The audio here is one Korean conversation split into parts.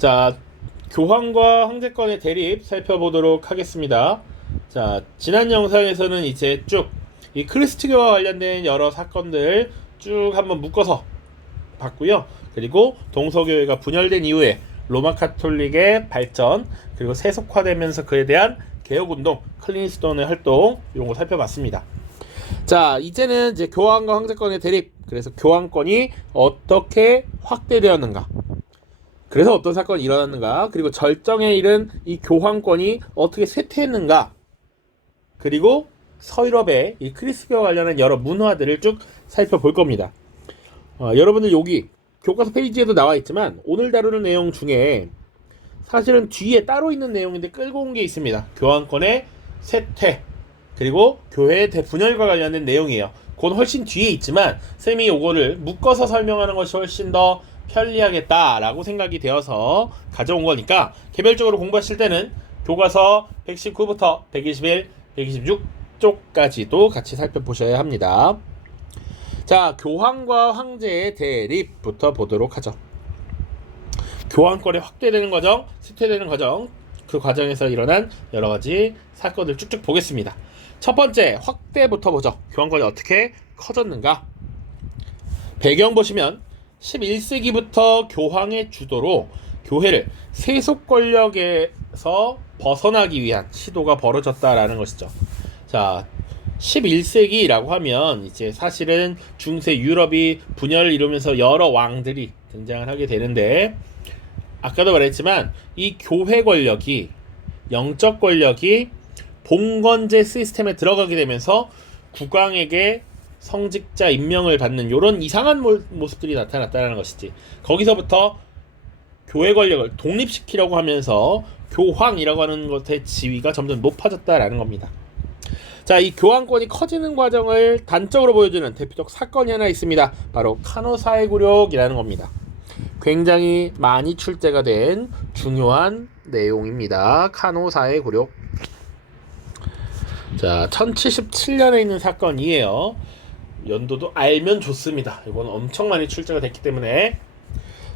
자, 교황과 황제권의 대립 살펴보도록 하겠습니다. 자, 지난 영상에서는 이제 쭉 이 크리스트교와 관련된 여러 사건들 쭉 한번 묶어서 봤고요. 그리고 동서교회가 분열된 이후에 로마 카톨릭의 발전 그리고 세속화되면서 그에 대한 개혁 운동, 클린스톤의 활동 이런 거 살펴봤습니다. 자, 이제는 이제 교황과 황제권의 대립. 그래서 교황권이 어떻게 확대되었는가? 그래서 어떤 사건이 일어났는가? 그리고 절정에 이른 이 교황권이 어떻게 쇠퇴했는가? 그리고 서유럽의 이 크리스교와 관련한 여러 문화들을 쭉 살펴볼 겁니다. 어, 여러분들 여기 교과서 페이지에도 나와 있지만 오늘 다루는 내용 중에 사실은 뒤에 따로 있는 내용인데 끌고 온 게 있습니다. 교황권의 쇠퇴 그리고 교회의 대분열과 관련된 내용이에요. 그건 훨씬 뒤에 있지만 쌤이 요거를 묶어서 설명하는 것이 훨씬 더 편리하겠다라고 생각이 되어서 가져온 거니까 개별적으로 공부하실 때는 교과서 119부터 121, 126쪽까지도 같이 살펴보셔야 합니다. 자, 교황과 황제의 대립부터 보도록 하죠. 교황권이 확대되는 과정, 쇠퇴되는 과정, 그 과정에서 일어난 여러 가지 사건을 쭉쭉 보겠습니다. 첫 번째, 확대부터 보죠. 교황권이 어떻게 커졌는가? 배경 보시면 11세기부터 교황의 주도로 교회를 세속 권력에서 벗어나기 위한 시도가 벌어졌다라는 것이죠. 자, 11세기라고 하면 이제 사실은 중세 유럽이 분열을 이루면서 여러 왕들이 등장을 하게 되는데 아까도 말했지만 이 교회 권력이 영적 권력이 봉건제 시스템에 들어가게 되면서 국왕에게 성직자 임명을 받는 이런 이상한 모- 모습들이 나타났다는 것이지. 거기서부터 교회 권력을 독립시키려고 하면서 교황이라고 하는 것의 지위가 점점 높아졌다라는 겁니다. 자, 이 교황권이 커지는 과정을 단적으로 보여주는 대표적 사건이 하나 있습니다. 바로 카노사의 굴욕이라는 겁니다. 굉장히 많이 출제가 된 중요한 내용입니다. 카노사의 굴욕. 자, 1077년에 있는 사건이에요. 연도도 알면 좋습니다. 이건 엄청 많이 출제가 됐기 때문에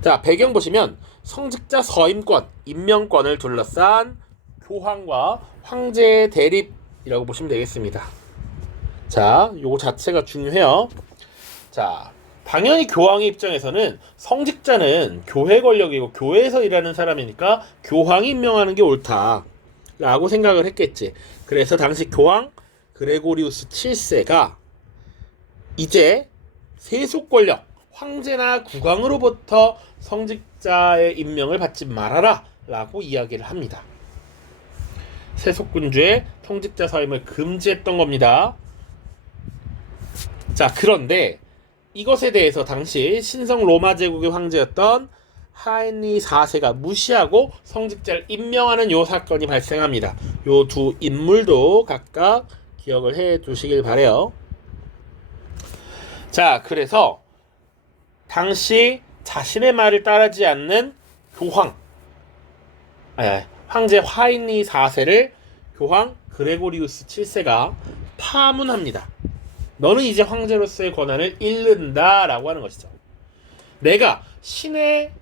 자 배경 보시면 성직자 서임권, 임명권을 둘러싼 교황과 황제의 대립이라고 보시면 되겠습니다. 자, 요거 자체가 중요해요. 자, 당연히 교황의 입장에서는 성직자는 교회 권력이고 교회에서 일하는 사람이니까 교황이 임명하는 게 옳다라고 생각을 했겠지. 그래서 당시 교황 그레고리우스 7세가 이제 세속 권력, 황제나 국왕으로부터 성직자의 임명을 받지 말아라 라고 이야기를 합니다. 세속군주의 성직자 사임을 금지했던 겁니다. 자, 그런데 이것에 대해서 당시 신성 로마 제국의 황제였던 하인리 4세가 무시하고 성직자를 임명하는 요 사건이 발생합니다. 요 두 인물도 각각 기억을 해 두시길 바래요. 자, 그래서 당시 자신의 말을 따르지 않는 교황, 아니, 황제 화인리 4세를 교황 그레고리우스 7세가 파문합니다. 너는 이제 황제로서의 권한을 잃는다 라고 하는 것이죠. 내가 신의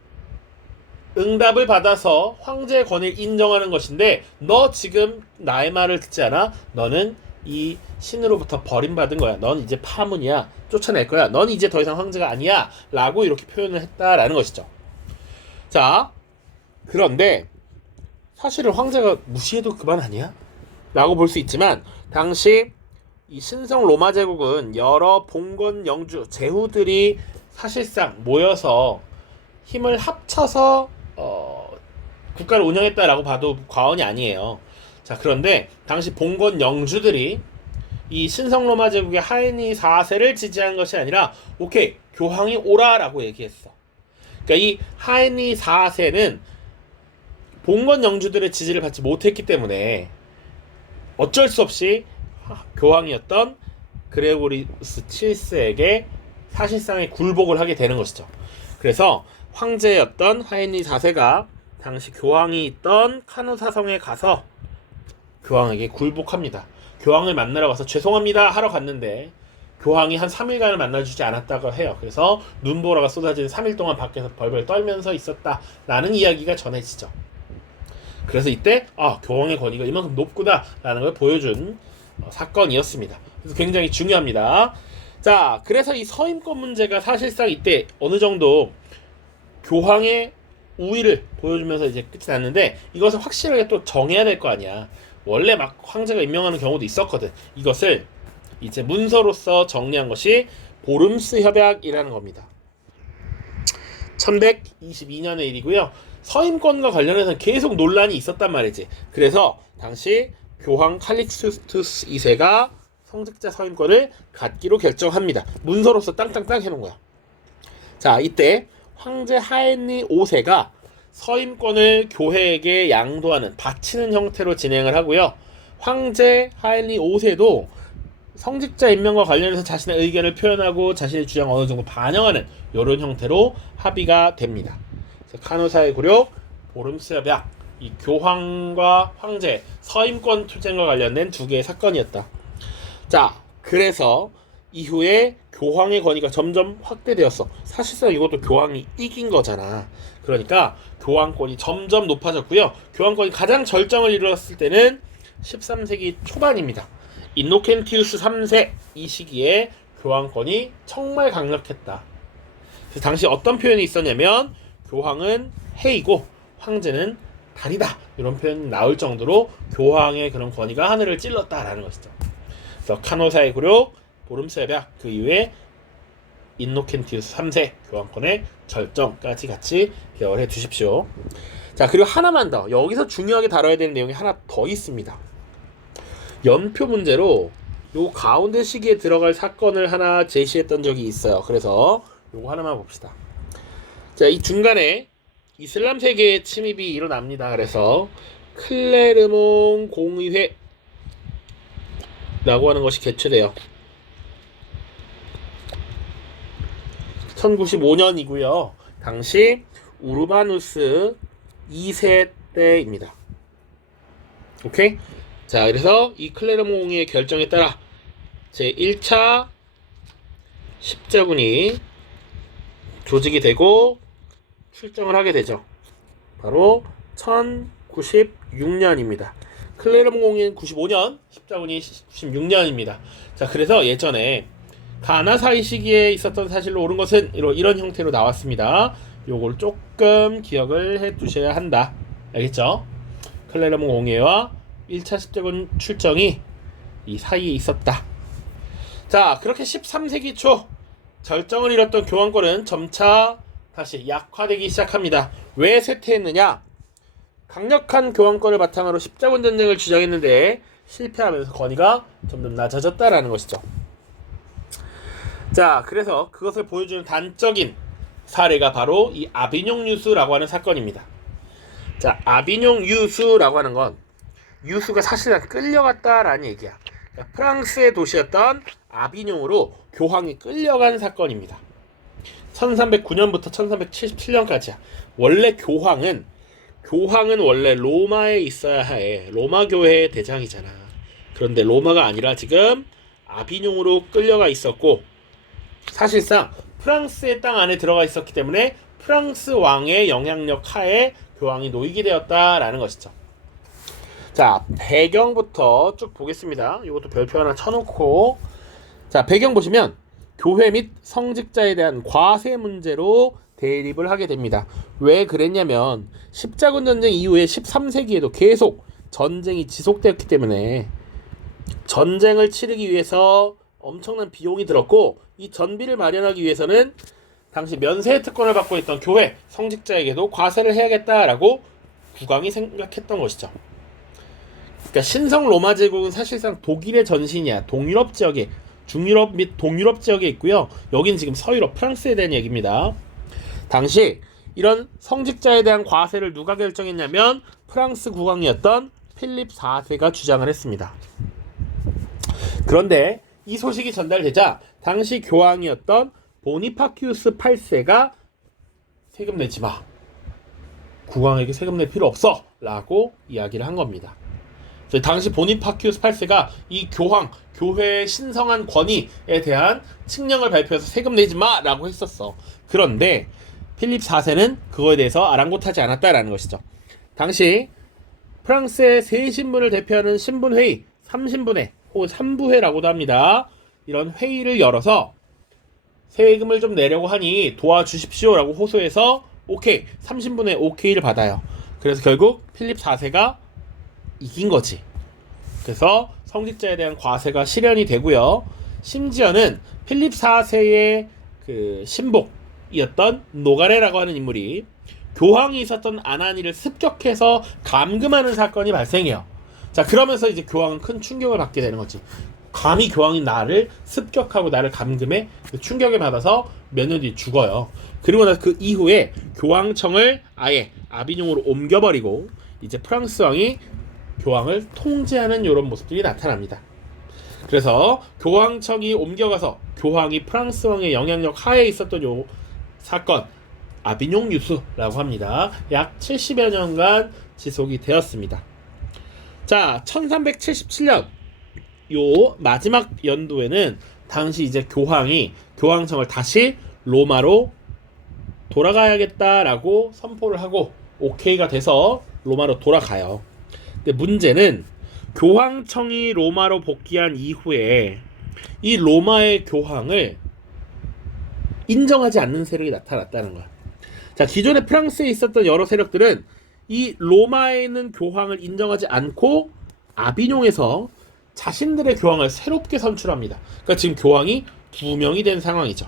응답을 받아서 황제의 권위를 인정하는 것인데 너 지금 나의 말을 듣지 않아? 너는 이 신으로부터 버림받은 거야. 넌 이제 파문이야. 쫓아낼 거야. 넌 이제 더 이상 황제가 아니야. 라고 이렇게 표현을 했다라는 것이죠. 자, 그런데 사실은 황제가 무시해도 그만 아니야? 라고 볼 수 있지만 당시 이 신성 로마 제국은 여러 봉건 영주 제후들이 사실상 모여서 힘을 합쳐서 어, 국가를 운영했다라고 봐도 과언이 아니에요. 자 그런데 당시 봉건 영주들이 이 신성 로마 제국의 하인리 4세를 지지한 것이 아니라 오케이 교황이 오라라고 얘기했어. 그러니까 이 하인리 4세는 봉건 영주들의 지지를 받지 못했기 때문에 어쩔 수 없이 하- 교황이었던 그레고리우스 7세에게 사실상의 굴복을 하게 되는 것이죠. 그래서 황제였던 하인리 4세가 당시 교황이 있던 카누 사성에 가서 교황에게 굴복합니다. 교황을 만나러 가서 죄송합니다 하러 갔는데 교황이 한 3일간을 만나주지 않았다고 해요. 그래서 눈보라가 쏟아진 3일 동안 밖에서 벌벌 떨면서 있었다라는 이야기가 전해지죠. 그래서 이때 아 교황의 권위가 이만큼 높구나라는 걸 보여준 어, 사건이었습니다. 그래서 굉장히 중요합니다. 자, 그래서 이 서임권 문제가 사실상 이때 어느 정도 교황의 우위를 보여주면서 이제 끝이 났는데 이것을 확실하게 또 정해야 될 거 아니야. 원래 막 황제가 임명하는 경우도 있었거든. 이것을 이제 문서로서 정리한 것이 보름스 협약이라는 겁니다. 1122년의 일이고요. 서임권과 관련해서는 계속 논란이 있었단 말이지. 그래서 당시 교황 칼릭스투스 2세가 성직자 서임권을 갖기로 결정합니다. 문서로서 땅땅땅 해놓은 거야. 자, 이때 황제 하엔리 5세가 서임권을 교회에게 양도하는 바치는 형태로 진행을 하고요. 황제 하엔리 5세도 성직자 임명과 관련해서 자신의 의견을 표현하고 자신의 주장을 어느 정도 반영하는 이런 형태로 합의가 됩니다. 카노사의 굴욕, 보름스 협약, 이 교황과 황제 서임권 투쟁과 관련된 두 개의 사건이었다. 자, 그래서 이후에 교황의 권위가 점점 확대되었어. 사실상 이것도 교황이 이긴 거잖아. 그러니까 교황권이 점점 높아졌고요. 교황권이 가장 절정을 이루었을 때는 13세기 초반입니다. 인노켄티우스 3세 이 시기에 교황권이 정말 강력했다. 그래서 당시 어떤 표현이 있었냐면 교황은 해이고 황제는 달이다 이런 표현이 나올 정도로 교황의 그런 권위가 하늘을 찔렀다라는 것이죠. 그래서 카노사의 굴욕, 보름스 협약 그 이후에 인노켄티우스 3세 교황권의 절정까지 같이 기억을 해 두십시오. 자 그리고 하나만 더 여기서 중요하게 다뤄야 되는 내용이 하나 더 있습니다. 연표 문제로 요 가운데 시기에 들어갈 사건을 하나 제시했던 적이 있어요. 그래서 요거 하나만 봅시다. 자, 이 중간에 이슬람 세계의 침입이 일어납니다. 그래서 클레르몽 공의회 라고 하는 것이 개최돼요. 1095년이고요. 당시 우르바누스 2세 때입니다. 오케이? 자, 그래서 이 클레르몽의 결정에 따라 제 1차 십자군이 조직이 되고 출정을 하게 되죠. 바로 1096년입니다. 클레르몽이 95년, 십자군이 96년입니다. 자, 그래서 예전에 가나 사이 시기에 있었던 사실로 옳은 것은 이런, 이런 형태로 나왔습니다. 요걸 조금 기억을 해 두셔야 한다. 알겠죠? 클레르몽 공예와 1차 십자군 출정이 이 사이에 있었다. 자, 그렇게 13세기 초 절정을 이뤘던 교황권은 점차 다시 약화되기 시작합니다. 왜 쇠퇴했느냐? 강력한 교황권을 바탕으로 십자군 전쟁을 주장했는데 실패하면서 권위가 점점 낮아졌다라는 것이죠. 자, 그래서 그것을 보여주는 단적인 사례가 바로 이 아비뇽 유수라고 하는 사건입니다. 자, 아비뇽 유수라고 하는 건 유수가 사실은 끌려갔다라는 얘기야. 그러니까 프랑스의 도시였던 아비뇽으로 교황이 끌려간 사건입니다. 1309년부터 1377년까지야. 원래 교황은 교황은 원래 로마에 있어야 해. 로마 교회의 대장이잖아. 그런데 로마가 아니라 지금 아비뇽으로 끌려가 있었고 사실상 프랑스의 땅 안에 들어가 있었기 때문에 프랑스 왕의 영향력 하에 교황이 노이게 되었다라는 것이죠. 자, 배경부터 쭉 보겠습니다. 이것도 별표 하나 쳐놓고 자, 배경 보시면 교회 및 성직자에 대한 과세 문제로 대립을 하게 됩니다. 왜 그랬냐면 십자군 전쟁 이후에 13세기에도 계속 전쟁이 지속되었기 때문에 전쟁을 치르기 위해서 엄청난 비용이 들었고 이 전비를 마련하기 위해서는 당시 면세 특권을 받고 있던 교회 성직자에게도 과세를 해야겠다라고 국왕이 생각했던 것이죠. 그러니까 신성 로마 제국은 사실상 독일의 전신이야. 동유럽 지역에 중유럽 및 동유럽 지역에 있고요. 여긴 지금 서유럽 프랑스에 대한 얘기입니다. 당시 이런 성직자에 대한 과세를 누가 결정했냐면 프랑스 국왕이었던 필립 4세가 주장을 했습니다. 그런데 이 소식이 전달되자 당시 교황이었던 보니파키우스 8세가 세금 내지 마. 국왕에게 세금 낼 필요 없어. 라고 이야기를 한 겁니다. 당시 보니파큐스 8세가 이 교황, 교회의 신성한 권위에 대한 칙령을 발표해서 세금 내지 마 라고 했었어. 그런데 필립 4세는 그거에 대해서 아랑곳하지 않았다라는 것이죠. 당시 프랑스의 세 신분을 대표하는 신분회의, 3신분회 혹은 3부회라고도 합니다. 이런 회의를 열어서 세금을 좀 내려고 하니 도와주십시오라고 호소해서 오케이 30분의 오케이를 받아요. 그래서 결국 필립 4세가 이긴 거지. 그래서 성직자에 대한 과세가 실현이 되고요. 심지어는 필립 4세의 그 신복이었던 노가레라고 하는 인물이 교황이 있었던 아나니를 습격해서 감금하는 사건이 발생해요. 자 그러면서 이제 교황은 큰 충격을 받게 되는 거지. 감히 교황이 나를 습격하고 나를 감금해 그 충격을 받아서 몇 년 뒤에 죽어요. 그리고 나서 그 이후에 교황청을 아예 아비뇽으로 옮겨버리고 이제 프랑스 왕이 교황을 통제하는 이런 모습들이 나타납니다. 그래서 교황청이 옮겨가서 교황이 프랑스 왕의 영향력 하에 있었던 요 사건 아비뇽 유수라고 합니다. 약 70여 년간 지속이 되었습니다. 자, 1377년 요 마지막 연도에는 당시 이제 교황이 교황청을 다시 로마로 돌아가야겠다라고 선포를 하고 오케이가 돼서 로마로 돌아가요. 근데 문제는 교황청이 로마로 복귀한 이후에 이 로마의 교황을 인정하지 않는 세력이 나타났다는 거야. 자, 기존에 프랑스에 있었던 여러 세력들은 이 로마에 있는 교황을 인정하지 않고 아비뇽에서 자신들의 교황을 새롭게 선출합니다. 그러니까 지금 교황이 두 명이 된 상황이죠.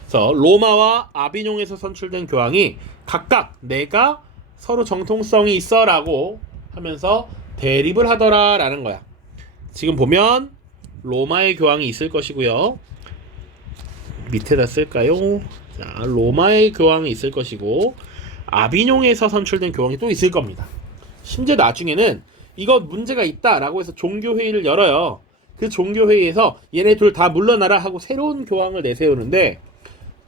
그래서 로마와 아비뇽에서 선출된 교황이 각각 내가 서로 정통성이 있어라고 하면서 대립을 하더라라는 거야. 지금 보면 로마의 교황이 있을 것이고요. 밑에다 쓸까요? 자, 로마의 교황이 있을 것이고 아비뇽에서 선출된 교황이 또 있을 겁니다. 심지어 나중에는 이거 문제가 있다라고 해서 종교회의를 열어요. 그 종교회의에서 얘네 둘 다 물러나라 하고 새로운 교황을 내세우는데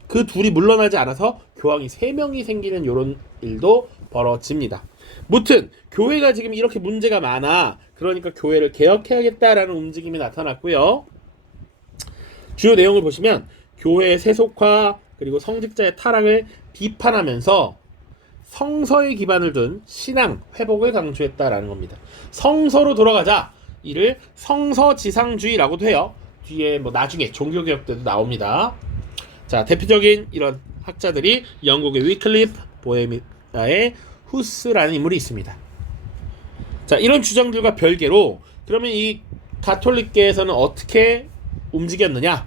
그 둘이 물러나지 않아서 교황이 세 명이 생기는 이런 일도 벌어집니다. 무튼 교회가 지금 이렇게 문제가 많아. 그러니까 교회를 개혁해야겠다라는 움직임이 나타났고요. 주요 내용을 보시면 교회의 세속화 그리고 성직자의 타락을 비판하면서 성서에 기반을 둔 신앙 회복을 강조했다라는 겁니다. 성서로 돌아가자. 이를 성서 지상주의라고도 해요. 뒤에 뭐 나중에 종교개혁 때도 나옵니다. 자 대표적인 이런 학자들이 영국의 위클리프, 보헤미아의 후스라는 인물이 있습니다. 자 이런 주장들과 별개로 그러면 이 가톨릭계에서는 어떻게 움직였느냐?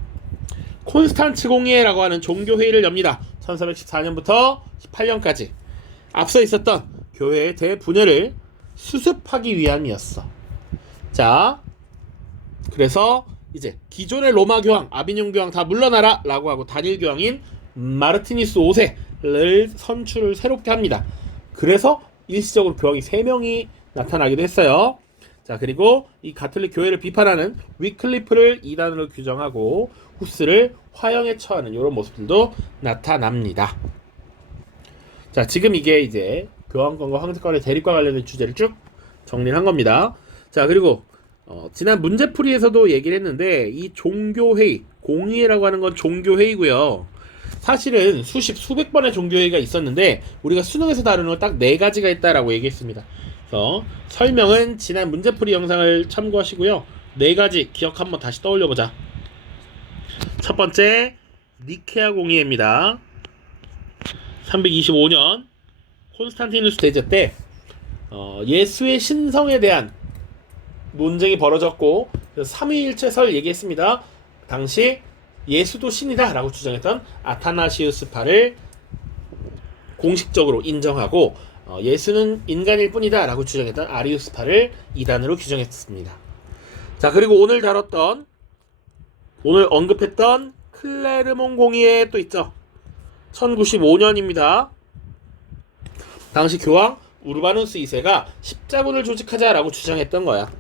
콘스탄츠 공예라고 하는 종교 회의를 엽니다. 1414년부터 18년까지 앞서 있었던 교회의 대분열을 수습하기 위함이었어. 자, 그래서 이제 기존의 로마 교황, 아비뇽 교황 다 물러나라 라고 하고 단일 교황인 마르티니스 5세를 선출을 새롭게 합니다. 그래서 일시적으로 교황이 3명이 나타나기도 했어요. 자, 그리고 이 가톨릭 교회를 비판하는 위클리프를 이단으로 규정하고 후스를 화형에 처하는 이런 모습들도 나타납니다. 자, 지금 이게 이제 교황권과 황제권의 대립과 관련된 주제를 쭉 정리를 한 겁니다. 자, 그리고 어, 지난 문제풀이에서도 얘기를 했는데 이 종교회의, 공의회라고 하는 건 종교회의고요. 사실은 수십, 수백 번의 종교회의가 있었는데 우리가 수능에서 다루는 건 딱 네 가지가 있다라고 얘기했습니다. 그래서 설명은 지난 문제풀이 영상을 참고하시고요. 네 가지 기억 한번 다시 떠올려 보자. 첫 번째 니케아 공의회입니다. 325년 콘스탄티누스 대제 때 어, 예수의 신성에 대한 논쟁이 벌어졌고 삼위일체설 얘기했습니다. 당시 예수도 신이다라고 주장했던 아타나시우스파를 공식적으로 인정하고 어, 예수는 인간일 뿐이다라고 주장했던 아리우스파를 이단으로 규정했습니다. 자 그리고 오늘 다뤘던 오늘 언급했던 클레르몬 공의회 또 있죠. 1095년입니다. 당시 교황 우르바누스 2세가 십자군을 조직하자라고 주장했던 거야.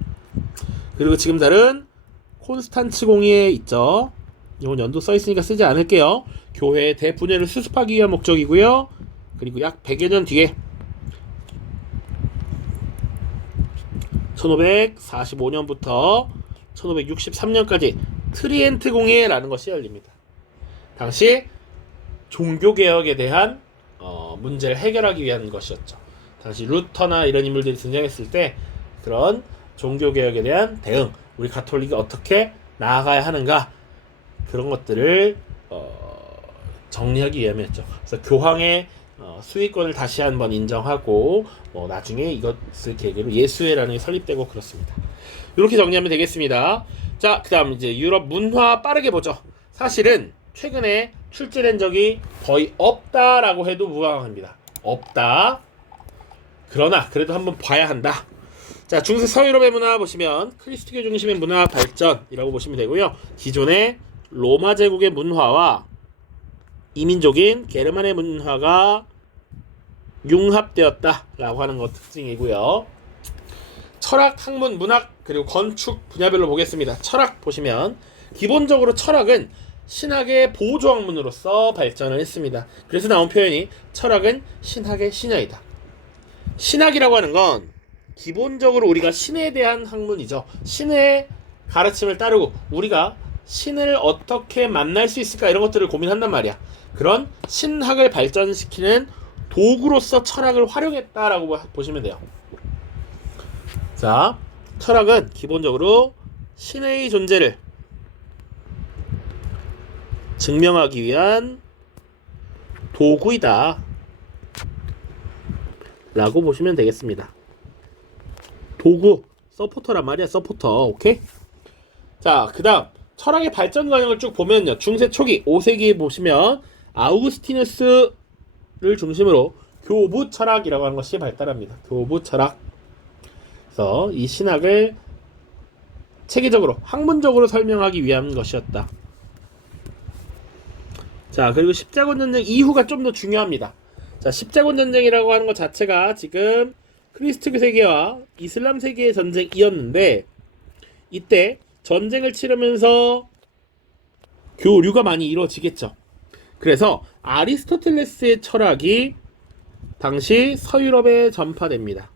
그리고 지금 다른 콘스탄츠 공의회 있죠. 이건 연도 써 있으니까 쓰지 않을게요. 교회의 대분열을 수습하기 위한 목적이고요. 그리고 약 100여 년 뒤에 1545년부터 1563년까지 트리엔트 공회라는 것이 열립니다. 당시 종교 개혁에 대한 어, 문제를 해결하기 위한 것이었죠. 당시 루터나 이런 인물들이 등장했을 때 그런 종교 개혁에 대한 대응, 우리 가톨릭이 어떻게 나아가야 하는가 그런 것들을 어, 정리하기 위함이었죠. 그래서 교황의 어, 수익권을 다시 한번 인정하고 뭐 나중에 이것을 계기로 예수회라는 게 설립되고 그렇습니다. 이렇게 정리하면 되겠습니다. 자, 그다음 이제 유럽 문화 빠르게 보죠. 사실은 최근에 출제된 적이 거의 없다라고 해도 무방합니다. 없다. 그러나 그래도 한번 봐야 한다. 자, 중세 서유럽의 문화 보시면 크리스트교 중심의 문화 발전이라고 보시면 되고요. 기존의 로마 제국의 문화와 이민족인 게르만의 문화가 융합되었다라고 하는 것 특징이고요. 철학, 학문, 문학 그리고 건축 분야별로 보겠습니다. 철학 보시면 기본적으로 철학은 신학의 보조 학문으로서 발전을 했습니다. 그래서 나온 표현이 철학은 신학의 신여이다. 신학이라고 하는 건 기본적으로 우리가 신에 대한 학문이죠. 신의 가르침을 따르고 우리가 신을 어떻게 만날 수 있을까 이런 것들을 고민한단 말이야. 그런 신학을 발전시키는 도구로서 철학을 활용했다라고 보- 보시면 돼요. 자, 철학은 기본적으로 신의 존재를 증명하기 위한 도구이다. 라고 보시면 되겠습니다. 도구, 서포터란 말이야, 서포터. 오케이? 자, 그 다음, 철학의 발전 과정을 쭉 보면요. 중세 초기, 5세기에 보시면, 아우구스티누스를 중심으로 교부 철학이라고 하는 것이 발달합니다. 교부 철학. 그래서 이 신학을 체계적으로, 학문적으로 설명하기 위한 것이었다. 자, 그리고 십자군 전쟁 이후가 좀 더 중요합니다. 자, 십자군 전쟁이라고 하는 것 자체가 지금 크리스트교 세계와 이슬람 세계의 전쟁이었는데 이때 전쟁을 치르면서 교류가 많이 이루어지겠죠. 그래서 아리스토텔레스의 철학이 당시 서유럽에 전파됩니다.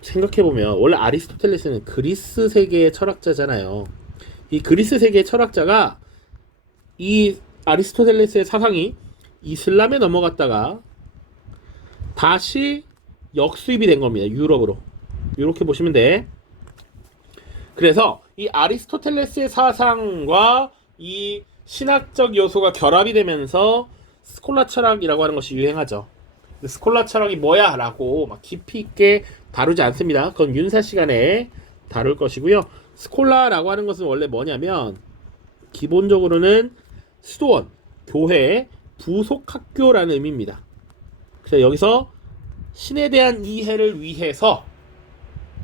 생각해보면 원래 아리스토텔레스는 그리스 세계의 철학자잖아요. 이 그리스 세계의 철학자가 이 아리스토텔레스의 사상이 이슬람에 넘어갔다가 다시 역수입이 된 겁니다. 유럽으로. 이렇게 보시면 돼. 그래서 이 아리스토텔레스의 사상과 이 신학적 요소가 결합이 되면서 스콜라 철학이라고 하는 것이 유행하죠. 스콜라 철학이 뭐야? 라고 막 깊이 있게 다루지 않습니다. 그건 윤사 시간에 다룰 것이고요. 스콜라라고 하는 것은 원래 뭐냐면 기본적으로는 수도원, 교회, 부속 학교라는 의미입니다. 그래서 여기서 신에 대한 이해를 위해서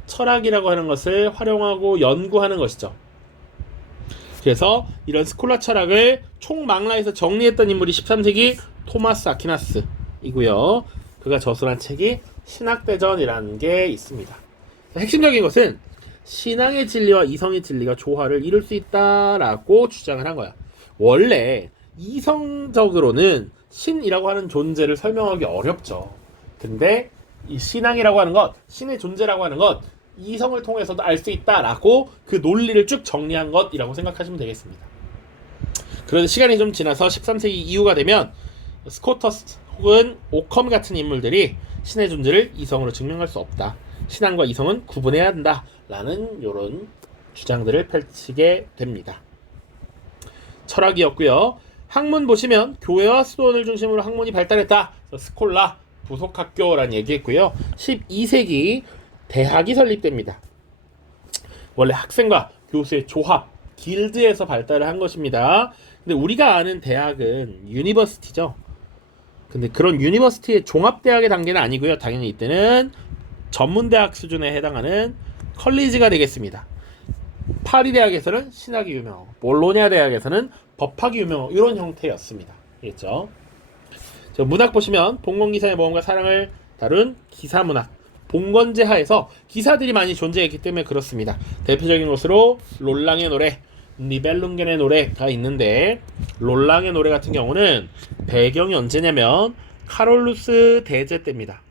철학이라고 하는 것을 활용하고 연구하는 것이죠. 그래서 이런 스콜라 철학을 총망라해서 정리했던 인물이 13세기 토마스 아퀴나스이고요. 그가 저술한 책이 신학대전이라는 게 있습니다. 핵심적인 것은 신앙의 진리와 이성의 진리가 조화를 이룰 수 있다라고 주장을 한 거야. 원래 이성적으로는 신이라고 하는 존재를 설명하기 어렵죠. 근데 이 신앙이라고 하는 것, 신의 존재라고 하는 것, 이성을 통해서도 알 수 있다라고 그 논리를 쭉 정리한 것이라고 생각하시면 되겠습니다. 그런데 시간이 좀 지나서 13세기 이후가 되면 스코터스 혹은 오컴 같은 인물들이 신의 존재를 이성으로 증명할 수 없다. 신앙과 이성은 구분해야 한다 라는 이런 주장들을 펼치게 됩니다. 철학이었고요. 학문 보시면 교회와 수도원을 중심으로 학문이 발달했다. 스콜라 부속 학교라는 얘기했고요. 12세기 대학이 설립됩니다. 원래 학생과 교수의 조합, 길드에서 발달을 한 것입니다. 근데 우리가 아는 대학은 유니버시티죠. 근데 그런 유니버시티의 종합대학의 단계는 아니고요. 당연히 이때는 전문대학 수준에 해당하는 컬리지가 되겠습니다. 파리 대학에서는 신학이 유명하고 볼로냐 대학에서는 법학이 유명하고 이런 형태였습니다. 알겠죠? 저 문학 보시면 봉건기사의 모험과 사랑을 다룬 기사문학 봉건제 하에서 기사들이 많이 존재했기 때문에 그렇습니다. 대표적인 것으로 롤랑의 노래, 니벨룽겐의 노래가 있는데 롤랑의 노래 같은 경우는 배경이 언제냐면 카롤루스 대제 때입니다.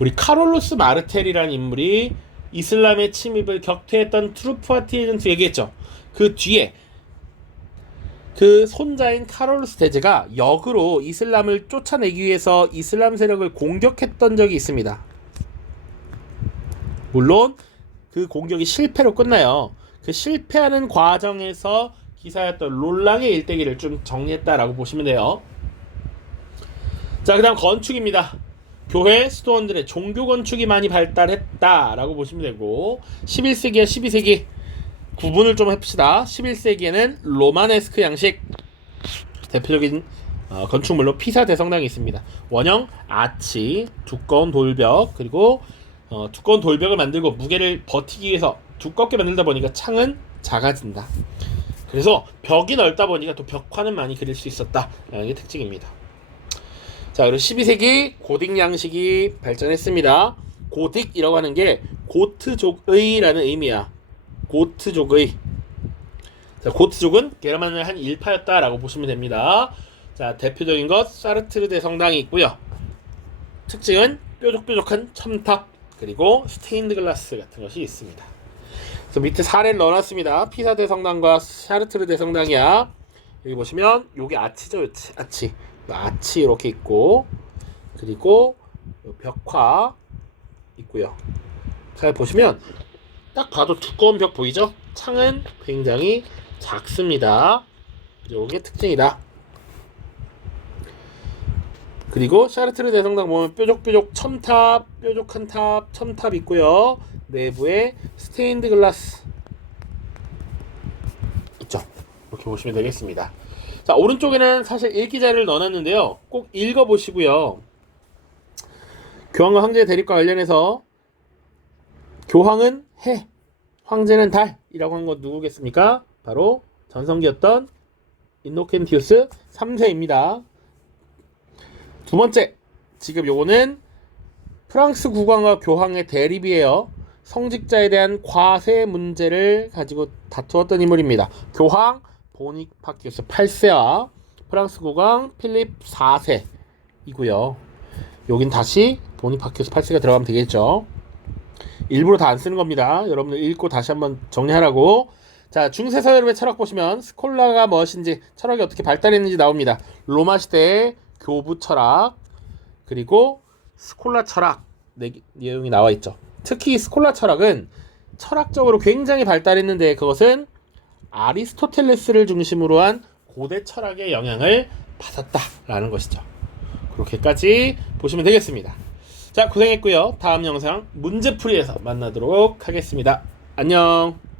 우리 카롤루스 마르텔이라는 인물이 이슬람의 침입을 격퇴했던 트루프아티 에전트 얘기했죠. 그 뒤에 그 손자인 카롤루스 대제가 역으로 이슬람을 쫓아내기 위해서 이슬람 세력을 공격했던 적이 있습니다. 물론 그 공격이 실패로 끝나요. 그 실패하는 과정에서 기사였던 롤랑의 일대기를 좀 정리했다라고 보시면 돼요. 자, 그다음 건축입니다. 교회 수도원들의 종교 건축이 많이 발달했다라고 보시면 되고 11세기와 12세기 구분을 좀 해봅시다. 11세기에는 로마네스크 양식 대표적인 어, 건축물로 피사 대성당이 있습니다. 원형 아치, 두꺼운 돌벽 그리고 어, 두꺼운 돌벽을 만들고 무게를 버티기 위해서 두껍게 만들다 보니까 창은 작아진다. 그래서 벽이 넓다 보니까 또 벽화는 많이 그릴 수 있었다라는 게 특징입니다. 자, 그리고 12세기 고딕 양식이 발전했습니다. 고딕이라고 하는 게 고트족의라는 의미야. 고트족의. 자, 고트족은 게르만의 한 일파였다라고 보시면 됩니다. 자, 대표적인 것 사르트르 대성당이 있고요. 특징은 뾰족뾰족한 첨탑 그리고 스테인드 글라스 같은 것이 있습니다. 그래서 밑에 사례를 넣어놨습니다. 피사 대성당과 샤르트르 대성당이야. 여기 보시면 여기 아치죠, 아치. 아치. 아치 이렇게 있고 그리고 벽화 있고요. 잘 보시면 딱 봐도 두꺼운 벽 보이죠? 창은 굉장히 작습니다. 이게 특징이다. 그리고 샤르트르 대성당 보면 뾰족뾰족 첨탑, 뾰족한 탑, 첨탑 있고요. 내부에 스테인드 글라스 있죠. 이렇게 보시면 되겠습니다. 자 오른쪽에는 사실 일기자를 넣어놨는데요. 꼭 읽어보시고요. 교황과 황제의 대립과 관련해서 교황은 해, 황제는 달이라고 한 건 누구겠습니까? 바로 전성기였던 인노켄티우스 3세입니다. 두 번째, 지금 요거는 프랑스 국왕과 교황의 대립이에요. 성직자에 대한 과세 문제를 가지고 다투었던 인물입니다. 교황 보니파키우스 8세와 프랑스 국왕 필립 4세이고요. 여긴 다시 보니파키우스 8세가 들어가면 되겠죠. 일부러 다 안 쓰는 겁니다. 여러분들 읽고 다시 한번 정리하라고. 자, 중세 서유럽의 철학 보시면 스콜라가 무엇인지 철학이 어떻게 발달했는지 나옵니다. 로마 시대의 교부 철학 그리고 스콜라 철학 내, 내용이 나와 있죠. 특히 스콜라 철학은 철학적으로 굉장히 발달했는데 그것은 아리스토텔레스를 중심으로 한 고대 철학의 영향을 받았다라는 것이죠. 그렇게까지 보시면 되겠습니다. 자, 고생했고요. 다음 영상 문제풀이에서 만나도록 하겠습니다. 안녕.